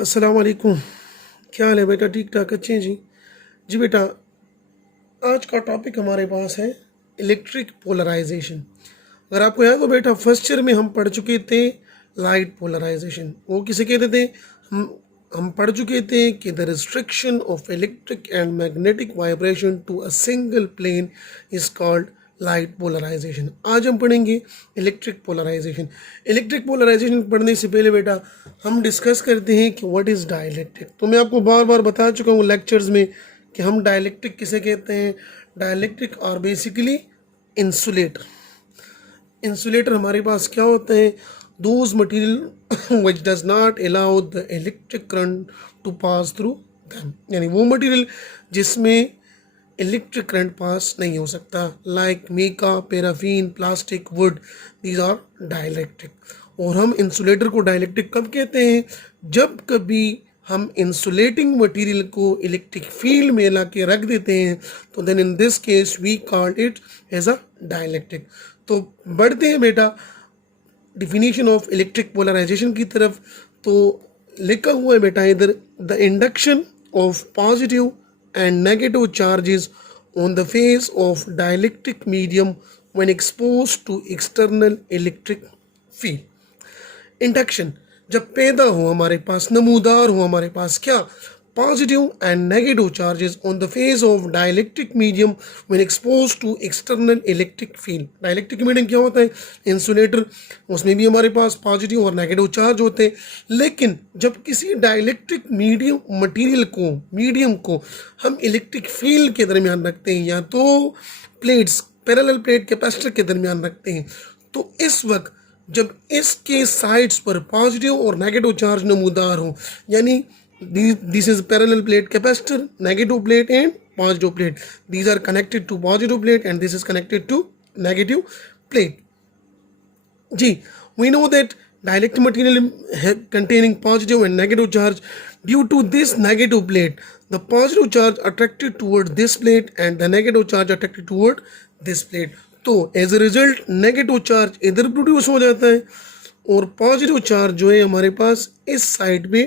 अस्सलाम वालेकुम। क्या हाल है बेटा? ठीक ठाक, अच्छे हैं जी। जी बेटा, आज का टॉपिक हमारे पास है इलेक्ट्रिक पोलराइजेशन। अगर आपको याद हो बेटा, फर्स्ट ईयर में हम पढ़ चुके थे लाइट पोलराइजेशन। वो किसे कहते थे? हम पढ़ चुके थे कि the restriction of electric and magnetic vibration to a single plane is called light polarization. आज हम पढ़ेंगे इलेक्ट्रिक पोलराइजेशन। इलेक्ट्रिक पोलराइजेशन पढ़ने से पहले बेटा हम डिस्कस करते हैं कि व्हाट इज़ डाइलेक्ट्रिक। तो मैं आपको बार बार बता चुका हूँ लेक्चर्स में कि हम डाइलेक्ट्रिक किसे कहते हैं। डाइलेक्ट्रिक और बेसिकली इंसुलेटर। इंसुलेटर हमारे पास क्या होते हैं? Those material which does not allow the electric current to pass through them, यानी वो मटीरियल जिसमें इलेक्ट्रिक करंट पास नहीं हो सकता, like mica, paraffin, plastic, wood, these are dielectric. और हम इंसुलेटर को डाइलेक्ट्रिक कब कहते हैं? जब कभी हम इंसुलेटिंग मटेरियल को इलेक्ट्रिक फील्ड में ला के रख देते हैं तो then in this case we call it as a dielectric. तो बढ़ते हैं बेटा डिफिनीशन ऑफ इलेक्ट्रिक पोलराइजेशन की तरफ। तो लिखा हुआ है बेटा इधर, the induction of positive and negative charges on the face of dielectric medium when exposed to external electric field. Induction जब पैदा हो हमारे पास, नमूदार हो हमारे पास क्या? Positive and negative charges on the face of dielectric medium when expose to external electric field. Dielectric medium क्या होता है? इंसुलेटर। उसमें भी हमारे पास पॉजिटिव और नेगेटिव चार्ज होते हैं। लेकिन जब किसी डाइलेक्ट्रिक मीडियम को हम इलेक्ट्रिक फील्ड के दरमियान रखते हैं या तो प्लेट्स, पैरेलल प्लेट कैपेसिटर के दरमियान रखते हैं, तो इस वक्त जब इसके साइड्स पर पॉजिटिव और नेगेटिव चार्ज नमूदार हो, यानी this is parallel plate capacitor, negative plate and positive plate. These are connected to positive plate and this is connected to negative plate. G, we know that dielectric material containing positive and negative charge. Due to this negative plate, the positive charge attracted toward this plate and the negative charge attracted toward this plate. तो as a result negative charge इधर produce हो जाता है और positive charge जो है हमारे पास इस साइड पे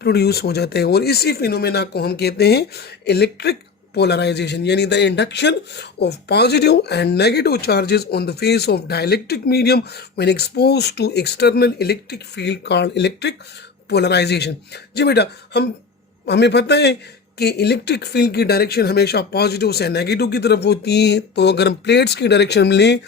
प्रोड्यूस हो जाते हैं। और इसी फिनोमेना को हम कहते हैं इलेक्ट्रिक पोलराइजेशन, यानी the induction of positive and negative charges on the face of dielectric medium when exposed to external electric field called electric polarization. जी बेटा, हमें पता है कि इलेक्ट्रिक फील्ड की डायरेक्शन हमेशा पॉजिटिव से नेगेटिव की तरफ होती है। तो अगर हम प्लेट्स की डायरेक्शन लें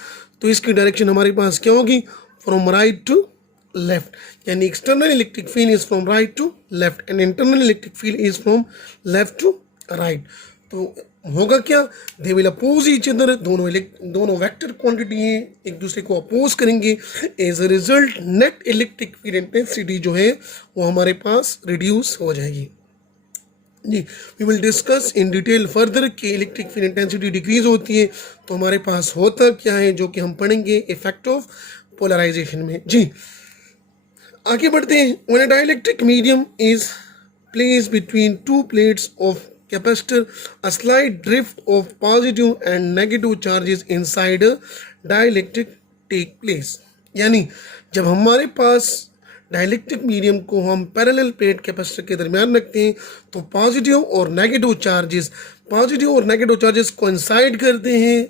तो इसकी डायरेक्शन हमारे पास क्या होगी? फ्रॉम राइट टू लेफ्ट, यानी external electric field is from right to left and internal electric field is from left to right. तो होगा क्या? They will oppose each other. दोनों वेक्टर क्वांटिटी हैं, एक दूसरे को अपोज करेंगे। As a result net electric field intensity जो है वो हमारे पास रिड्यूस हो जाएगी। जी, we will discuss in detail further कि इलेक्ट्रिक फील्ड इंटेंसिटी डिक्रीज होती है तो हमारे पास होता क्या है, जो कि हम पढ़ेंगे इफेक्ट ऑफ पोलराइजेशन में। जी, आगे बढ़ते हैं। When a dielectric medium is placed between two plates of capacitor, a slight drift of positive and negative charges inside a dielectric take place. यानी जब हमारे पास डाइलेक्ट्रिक मीडियम को हम पैरेलल प्लेट कैपेसिटर के दरमियान रखते हैं तो पॉजिटिव और नेगेटिव चार्जेस कोइंसाइड करते हैं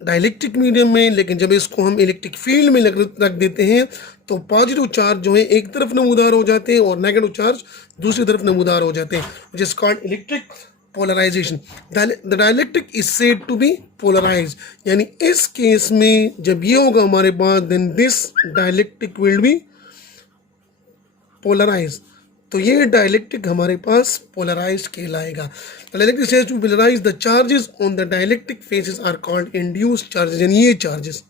डाइलेक्ट्रिक मीडियम में। लेकिन जब इसको हम इलेक्ट्रिक फील्ड में रख देते हैं तो पॉजिटिव चार्ज जो है एक तरफ नमूदार हो जाते हैं और नेगेटिव चार्ज दूसरी तरफ नमूदार हो जाते हैं, which is called electric polarization. The dielectric is said to be polarize, यानी इस केस में जब ये होगा हमारे पास, then this dielectric will be polarize. तो ये डाइलेक्ट्रिक हमारे पास पोलराइज कहलाएगा। Dielectric says to polarize the charges on the dielectric faces are called induced charges. यानी ये चार्जेस,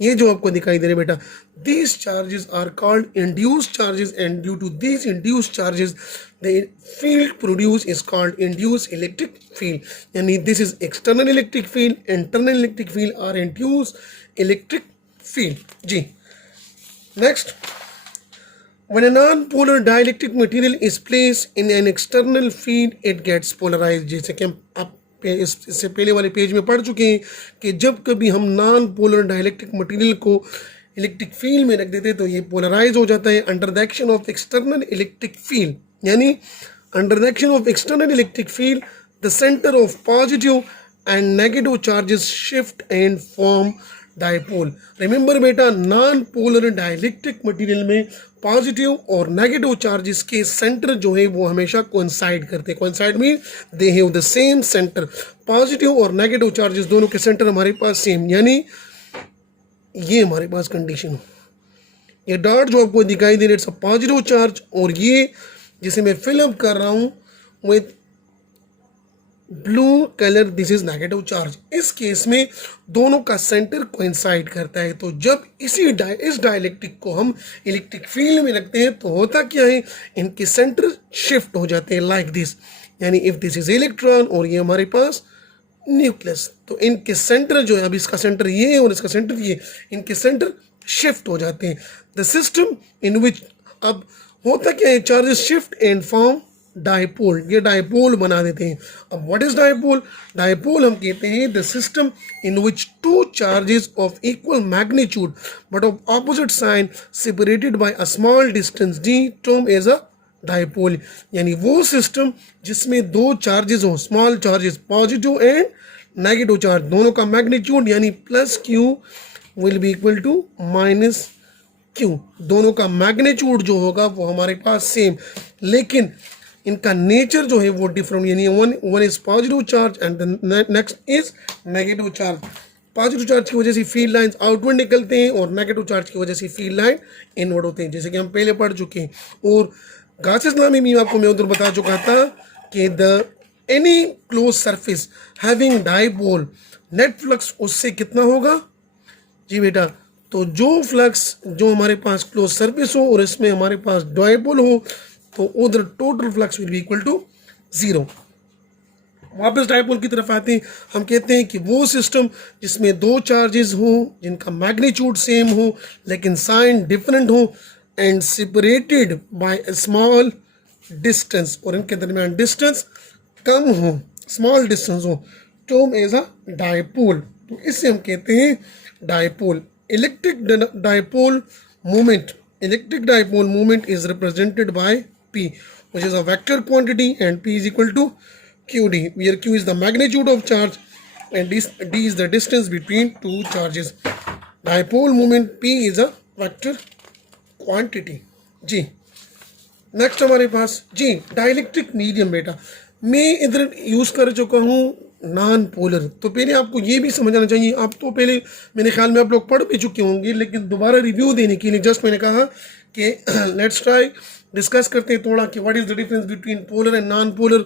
ये जो आपको दिखाई दे रहे बेटा, these charges are called induced charges and due to these induced charges the field produced is called induced electric field. यानी this is external electric field, internal electric field or induced electric field. Ji, next, when a non-polar dielectric material is placed in an external field it gets polarized। जैसे कि हम आप इससे पहले वाले page में पढ़ चुके हैं कि जब कभी हम नॉन पोलर डाइलेक्ट्रिक मटेरियल को इलेक्ट्रिक फील्ड में रख देते हैं तो ये पोलराइज हो जाता है under the action of external electric field, यानी under the action of external electric field the centre of positive and negative charges shift and form dipole. Remember बेटा, नॉन पोलर डाइलेक्ट्रिक मटेरियल में positive और negative charges के centre जो है वो हमेशा coincide करते हैं। Coincide mean they have the same centre. Positive और नेगेटिव चार्जेस दोनों के सेंटर हमारे पास सेम, यानी ये हमारे पास कंडीशन हो। ये डॉट जो आपको दिखाई दे रहा है इट्स अ पॉजिटिव चार्ज, और ये जिसे मैं फिलअप कर रहा हूँ with blue colour this is negative charge. इस केस में दोनों का सेंटर कोइंसाइड करता है। तो जब इस डाइलेक्ट्रिक को हम इलेक्ट्रिक फील्ड में रखते हैं तो होता क्या है, इनके सेंटर शिफ्ट हो जाते हैं लाइक दिस, यानी इफ दिस इज इलेक्ट्रॉन और ये हमारे पास न्यूक्लियस, तो इनके सेंटर जो है, अब इसका सेंटर ये है और इसका सेंटर ये, इनके सेंटर शिफ्ट हो जाते हैं। द सिस्टम इन विच, अब होता क्या है, charges shift and form dipole, ये डायपोल बना देते हैं। अब व्हाट इज डायपोल? डायपोल हम कहते हैं the system in which two charges of equal magnitude but of opposite sign separated by a small distance d term as a dipole, यानी वो सिस्टम जिसमें दो चार्जेस हो, small charges, positive and negative charge, दोनों का मैग्नीट्यूड यानी plus q will be equal to minus q, दोनों का मैग्नीट्यूड जो होगा वो हमारे पास सेम, लेकिन इनका नेचर जो है वो डिफरेंट, यानी one is positive charge and the next is negative charge. Positive charge की वजह से फील्ड लाइंस आउटवर्ड निकलते हैं और नेगेटिव चार्ज की वजह से फील्ड लाइन इनवर्ड होते हैं, जैसे कि हम पहले पढ़ चुके हैं। और गासेस लॉ में भी आपको मैं उधर बता चुका था कि the any close surface having dipole net flux उससे कितना होगा जी बेटा, तो जो फ्लक्स जो हमारे पास क्लोज सरफेस हो और इसमें हमारे पास डायपोल हो तो उधर total flux will be equal to 0। वापस डायपोल की तरफ आते हैं, हम कहते हैं कि वो सिस्टम जिसमें दो चार्जेस हो जिनका मैग्नीट्यूड सेम हो लेकिन साइन डिफरेंट हो and separated by a small distance, और इनके दरमियान डिस्टेंस कम हो, स्मॉल डिस्टेंस हो, टर्म एज अ डायपोल, तो इससे हम कहते हैं dipole. Electric dipole moment, electric dipole moment is represented by P, which is a vector quantity, and P is equal to QD, where Q is the magnitude of charge and D is the distance between two charges. Dipole moment P is a vector quantity। जी next हमारे पास जी dielectric medium. बेटा मैं इधर use कर चुका हूँ non polar, तो पहले आपको ये भी समझ आना चाहिए, आप तो पहले मेरे ख्याल में आप लोग पढ़ भी चुके होंगे, लेकिन दोबारा रिव्यू देने के लिए जस्ट मैंने कहा कि लेट्स ट्राई डिस्कस करते हैं थोड़ा कि what is the difference between polar and non polar.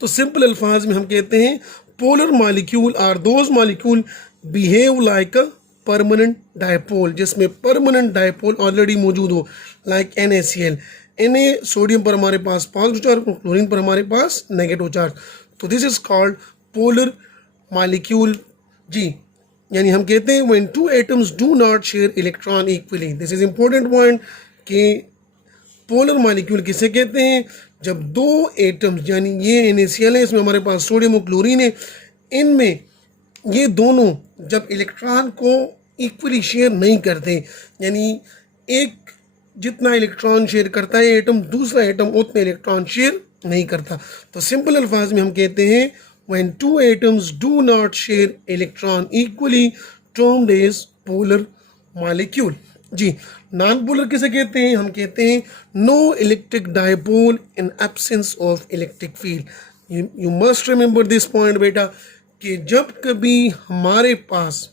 तो सिंपल अल्फाज में हम कहते हैं polar molecule are those molecule behave like a permanent dipole, जिसमें परमानेंट डायपोल ऑलरेडी मौजूद हो, लाइक NaCl, Na सोडियम पर हमारे पास पॉजिटिव चार्ज, क्लोरीन पर हमारे पास नेगेटिव चार्ज, तो this is called polar molecule जी। यानी हम कहते हैं when two atoms do not share electron equally, this is important point कि पोलर मॉलिक्यूल किसे कहते हैं, जब दो एटम्स यानी ये NaCl है, इसमें हमारे पास सोडियम और क्लोरीन है, इनमें ये दोनों जब इलेक्ट्रॉन को इक्वली शेयर नहीं करते, यानी एक जितना इलेक्ट्रॉन शेयर करता है एटम, दूसरा एटम उतना इलेक्ट्रॉन शेयर नहीं करता, तो सिंपल अल्फाज में हम कहते हैं when two atoms do not share electron equally termed as polar molecule जी। नॉन पोलर किसे कहते हैं, हम कहते हैं no electric dipole in absence of electric field. You must remember this point बेटा कि जब कभी हमारे पास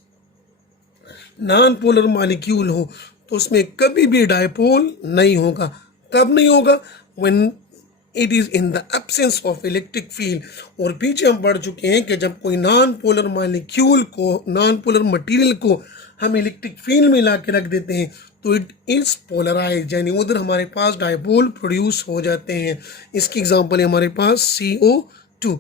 नॉन पोलर मॉलिक्यूल हो तो उसमें कभी भी डायपोल नहीं होगा। कब नहीं होगा? When it is in the absence of electric field. और पीछे हम पढ़ चुके हैं कि जब कोई नॉन पोलर मॉलिक्यूल को, नॉन पोलर मटेरियल को हम इलेक्ट्रिक फील्ड में ला के रख देते हैं तो इट इज़ पोलराइज, यानी उधर हमारे पास डायपोल प्रोड्यूस हो जाते हैं। इसकी एग्जांपल है हमारे पास CO2।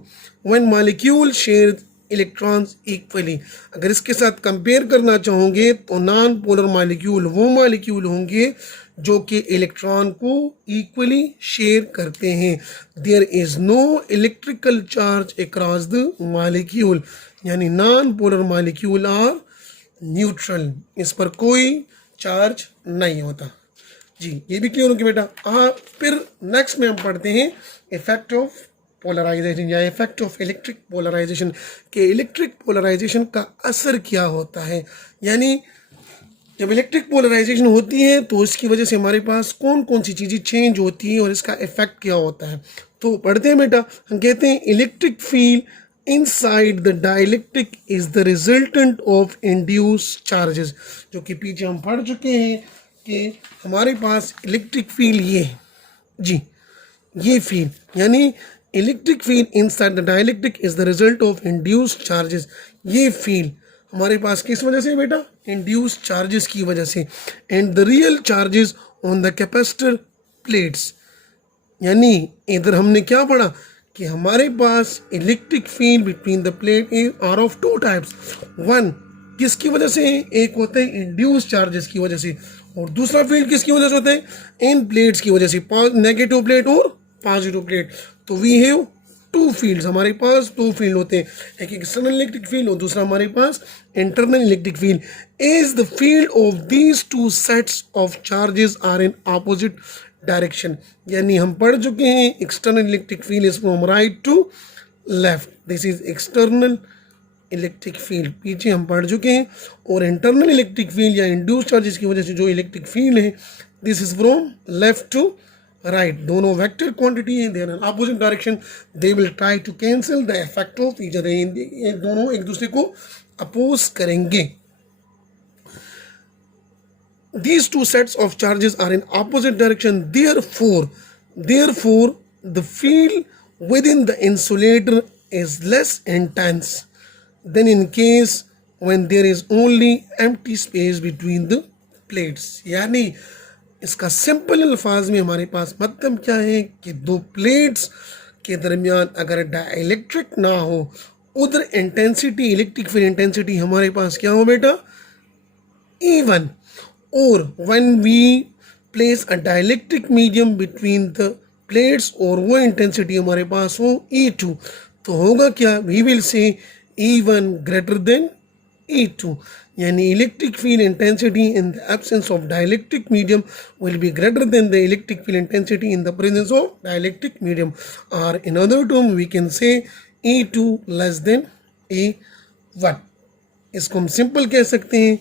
When molecule share electrons equally, अगर इसके साथ कंपेयर करना चाहोगे तो नॉन पोलर मॉलिक्यूल वो मॉलिक्यूल होंगे जो कि इलेक्ट्रॉन को इक्वली शेयर करते हैं। There is no electrical charge across the molecule, यानी non polar molecule are neutral, इस पर कोई चार्ज नहीं होता। जी ये भी क्लियर हो गया बेटा। फिर नेक्स्ट में हम पढ़ते हैं इफेक्ट ऑफ पोलराइजेशन या इफेक्ट ऑफ इलेक्ट्रिक पोलराइजेशन के इलेक्ट्रिक पोलराइजेशन का असर क्या होता है, यानी जब इलेक्ट्रिक पोलराइजेशन होती है तो इसकी वजह से हमारे पास कौन कौन सी चीज़ें चेंज होती हैं और इसका इफेक्ट क्या होता है। तो पढ़ते हैं बेटा, हम कहते हैं electric field inside the dielectric is the resultant of induced charges, जो कि पीछे हम पढ़ चुके हैं कि हमारे पास इलेक्ट्रिक फील्ड ये है जी, ये फील्ड यानी electric field inside the dielectric is the result of induced charges. ये फील्ड हमारे पास किस वजह से बेटा, इंड्यूस्ड चार्जेस की वजह से। And the real charges on the capacitor plates, यानी इधर हमने क्या पढ़ा कि हमारे पास electric field between the plate are of two types. One किसकी वजह से, एक होता है इंड्यूस्ड चार्जेस की वजह से, और दूसरा फील्ड किसकी वजह से होता है, इन प्लेट्स की वजह से, नेगेटिव प्लेट और पॉजिटिव प्लेट। तो वी हैव टू फील्ड्स, हमारे पास दो फील्ड होते हैं, एक एक्सटर्नल इलेक्ट्रिक फील्ड और दूसरा हमारे पास internal electric field. Is the field of these two sets of charges are in opposite direction, यानी हम पढ़ चुके हैं external electric field is from right to left, this is external electric field, पीछे हम पढ़ चुके हैं। और इंटरनल इलेक्ट्रिक फील्ड या इंड्यूस्ड चार्जेस की वजह से जो इलेक्ट्रिक फील्ड है this is from left to right, दोनों वेक्टर क्वांटिटी है, they are in opposite direction, they will try to cancel the effect of each other, ये दोनों एक दूसरे को अपोज करेंगे। These two sets of charges are in opposite direction, therefore the field within the insulator is less intense than in case when there is only empty space between the plates। यानी इसका simple अल्फाज में हमारे पास मतलब क्या है कि दो प्लेट्स के दरमियान अगर डाइलेक्ट्रिक ना हो, उधर इंटेंसिटी, इलेक्ट्रिक फील्ड इंटेंसिटी हमारे पास क्या हो बेटा, even, or when we place a dielectric medium between the plates और वो इंटेंसिटी हमारे पास हो E2, तो होगा क्या, we will say E1 greater than E2, यानी electric field intensity in the absence of dielectric medium will be greater than the electric field intensity in the presence of dielectric medium, और in other term we can say E2 less than E1। इसको हम simple कह सकते हैं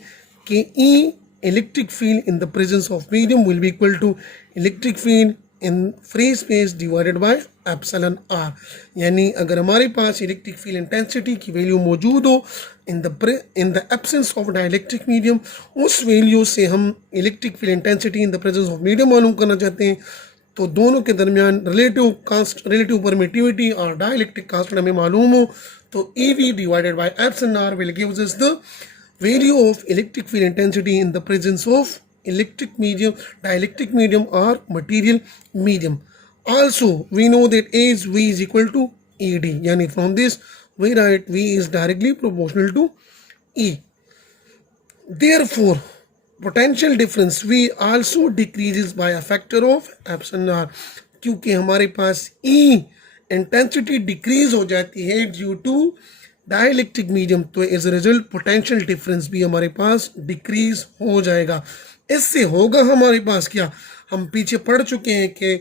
कि E electric field in the presence of medium will be equal to electric field in free space divided by epsilon r, यानी अगर हमारे पास इलेक्ट्रिक फील्ड इंटेंसिटी की वैल्यू मौजूद हो इन the absence of dielectric medium, उस वैल्यू से हम electric field intensity in the presence of medium मालूम करना चाहते हैं, तो दोनों के दरमियान रिलेटिव परमिटिविटी और डाइलेक्ट्रिक कांस्टेंट हमें मालूम हो, तो EV divided by epsilon r will give us the value of electric field intensity in the presence of electric medium, dielectric medium or material medium. Also we know that as V is equal to ED, yani from this we write V is directly proportional to E. Therefore potential difference V also decreases by a factor of epsilon r, क्योंकि हमारे पास E intensity decrease हो जाती है due to dielectric medium, तो as a result potential difference भी हमारे पास decrease हो जाएगा। इससे होगा हमारे पास क्या, हम पीछे पढ़ चुके हैं कि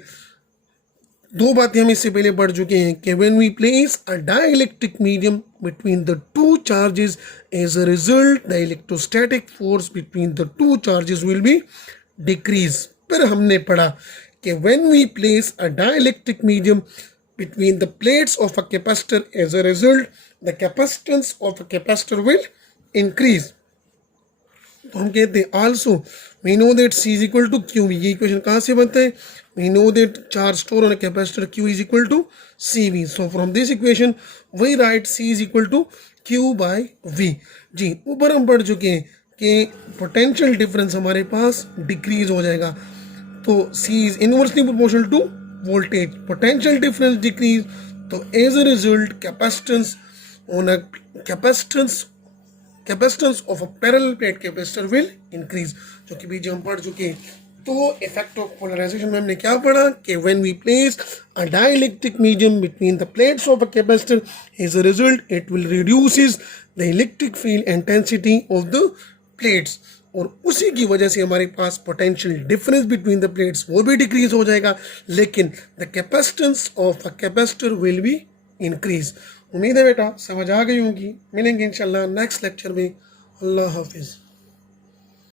दो बातें हम इससे पहले पढ़ चुके हैं कि when we place a dielectric medium between the two charges, as a result the electrostatic force between the two charges will be decrease. फिर हमने पढ़ा कि when we place a dielectric medium between the plates of a capacitor, as a result the capacitance of a capacitor will increase। तो हम कहते हैं also we know that C is equal to Q, ये equation कहाँ से बनता है, we know that charge stored on a capacitor Q is equal to CV, so from this equation we write C is equal to Q by V। जी ऊपर हम पढ़ चुके हैं कि पोटेंशियल डिफरेंस हमारे पास डिक्रीज हो जाएगा, तो C is inversely proportional to voltage, potential difference decrease, तो as a result capacitance of a parallel plate capacitor will increase, जो कि भी हम पढ़ चुके हैं। तो इफेक्ट ऑफ पोलराइजेशन में हमने क्या पढ़ा कि when we place a dielectric medium between the plates of a capacitor, as a result it will reduces the electric field intensity of the plates, और उसी की वजह से हमारे पास potential difference between the plates वो भी डिक्रीज हो जाएगा, लेकिन the capacitance of a capacitor will be increase. उम्मीद है बेटा समझ आ गई होगी। मिलेंगे इंशाल्लाह नेक्स्ट लेक्चर में। अल्लाह हाफिज़।